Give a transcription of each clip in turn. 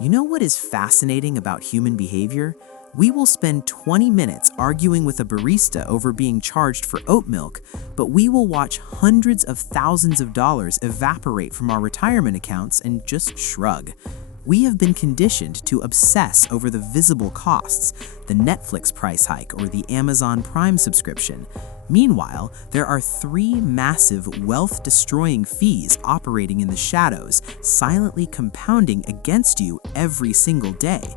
You know what is fascinating about human behavior? We will spend 20 minutes arguing with a barista over being charged for oat milk, but we will watch hundreds of thousands of dollars evaporate from our retirement accounts and just shrug. We have been conditioned to obsess over the visible costs, the Netflix price hike or the Amazon Prime subscription. Meanwhile, there are three massive wealth-destroying fees operating in the shadows, silently compounding against you every single day.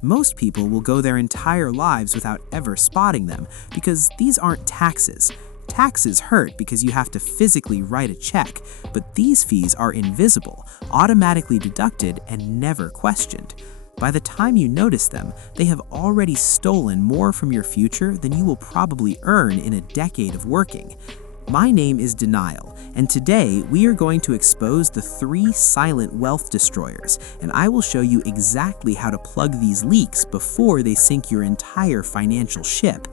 Most people will go their entire lives without ever spotting them because these aren't taxes. Taxes hurt because you have to physically write a check, but these fees are invisible, automatically deducted, and never questioned. By the time you notice them, they have already stolen more from your future than you will probably earn in a decade of working. My name is Denial, and today we are going to expose the three silent wealth destroyers, and I will show you exactly how to plug these leaks before they sink your entire financial ship.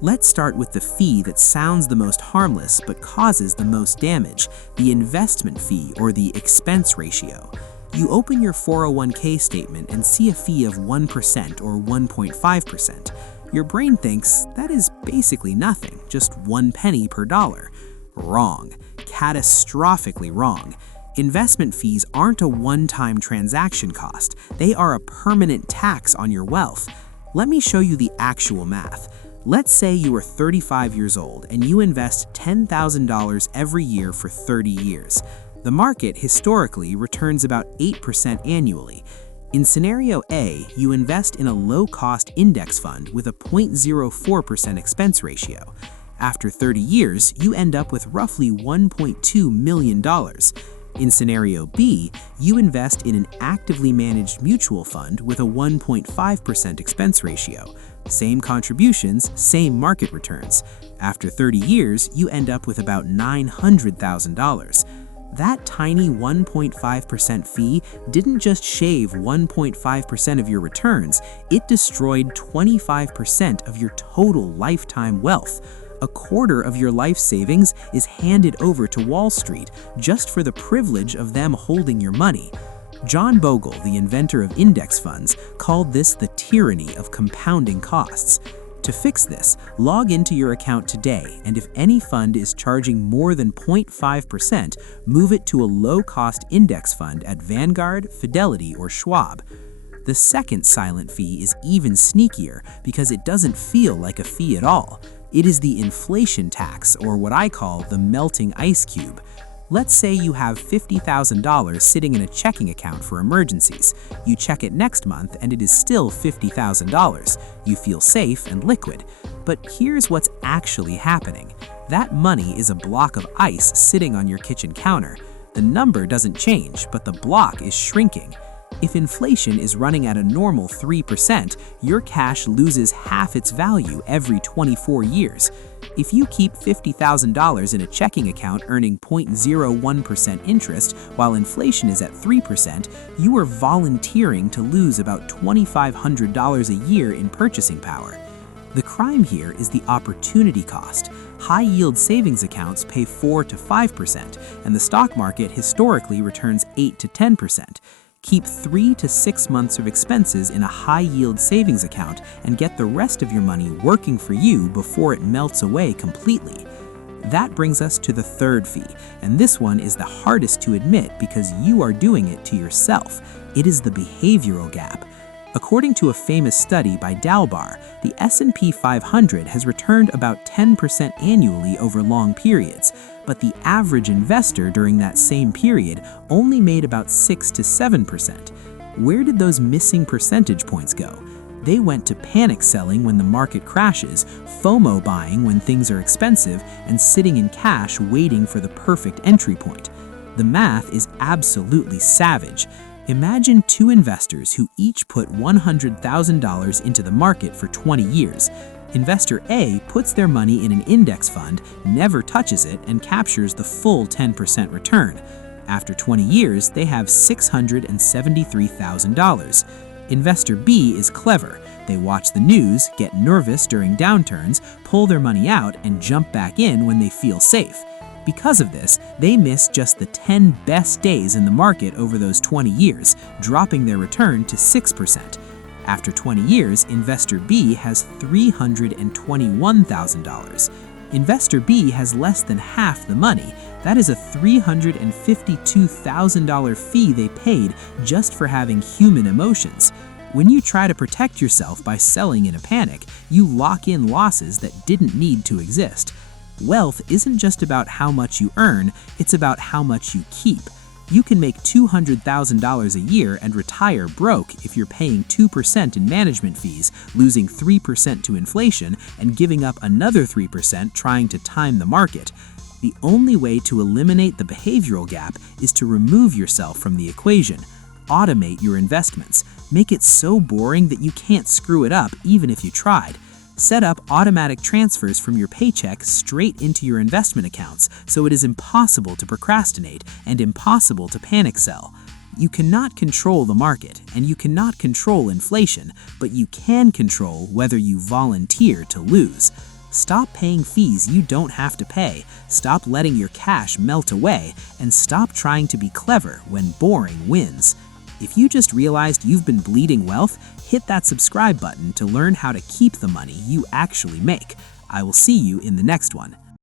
Let's start with the fee that sounds the most harmless but causes the most damage, the investment fee or the expense ratio. You open your 401k statement and see a fee of 1% or 1.5%. Your brain thinks that is basically nothing, just 1 penny per dollar. Wrong. Catastrophically wrong. Investment fees aren't a one-time transaction cost. They are a permanent tax on your wealth. Let me show you the actual math. Let's say you are 35 years old and you invest $10,000 every year for 30 years. The market historically returns about 8% annually. In scenario A, you invest in a low-cost index fund with a 0.04% expense ratio. After 30 years, you end up with roughly $1.2 million. In scenario B, you invest in an actively managed mutual fund with a 1.5% expense ratio. Same contributions, same market returns. After 30 years, you end up with about $900,000. That tiny 1.5% fee didn't just shave 1.5% of your returns, it destroyed 25% of your total lifetime wealth. A quarter of your life savings is handed over to Wall Street just for the privilege of them holding your money. John Bogle, the inventor of index funds, called this the tyranny of compounding costs. To fix this, log into your account today, and if any fund is charging more than 0.5%, move it to a low-cost index fund at Vanguard, Fidelity, or Schwab. The second silent fee is even sneakier because it doesn't feel like a fee at all. It is the inflation tax, or what I call the melting ice cube. Let's say you have $50,000 sitting in a checking account for emergencies. You check it next month and it is still $50,000. You feel safe and liquid. But here's what's actually happening. That money is a block of ice sitting on your kitchen counter. The number doesn't change, but the block is shrinking. If inflation is running at a normal 3%, your cash loses half its value every 24 years. If you keep $50,000 in a checking account earning 0.01% interest while inflation is at 3%, you are volunteering to lose about $2,500 a year in purchasing power. The crime here is the opportunity cost. High-yield savings accounts pay 4 to 5%, and the stock market historically returns 8 to 10%. Keep 3 to 6 months of expenses in a high-yield savings account and get the rest of your money working for you before it melts away completely. That brings us to the third fee, and this one is the hardest to admit because you are doing it to yourself. It is the behavioral gap. According to a famous study by Dalbar, the S&P 500 has returned about 10% annually over long periods, but the average investor during that same period only made about 6 to 7%. Where did those missing percentage points go? They went to panic selling when the market crashes, FOMO buying when things are expensive, and sitting in cash waiting for the perfect entry point. The math is absolutely savage. Imagine two investors who each put $100,000 into the market for 20 years. Investor A puts their money in an index fund, never touches it, and captures the full 10% return. After 20 years, they have $673,000. Investor B is clever. They watch the news, get nervous during downturns, pull their money out, and jump back in when they feel safe. Because of this, they miss just the 10 best days in the market over those 20 years, dropping their return to 6%. After 20 years, Investor B has $321,000. Investor B has less than half the money. That is a $352,000 fee they paid just for having human emotions. When you try to protect yourself by selling in a panic, you lock in losses that didn't need to exist. Wealth isn't just about how much you earn, it's about how much you keep. You can make $200,000 a year and retire broke if you're paying 2% in management fees, losing 3% to inflation, and giving up another 3% trying to time the market. The only way to eliminate the behavioral gap is to remove yourself from the equation. Automate your investments. Make it so boring that you can't screw it up even if you tried. Set up automatic transfers from your paycheck straight into your investment accounts so it is impossible to procrastinate and impossible to panic sell. You cannot control the market and you cannot control inflation, but you can control whether you volunteer to lose. Stop paying fees you don't have to pay, stop letting your cash melt away, and stop trying to be clever when boring wins. If you just realized you've been bleeding wealth, hit that subscribe button to learn how to keep the money you actually make. I will see you in the next one.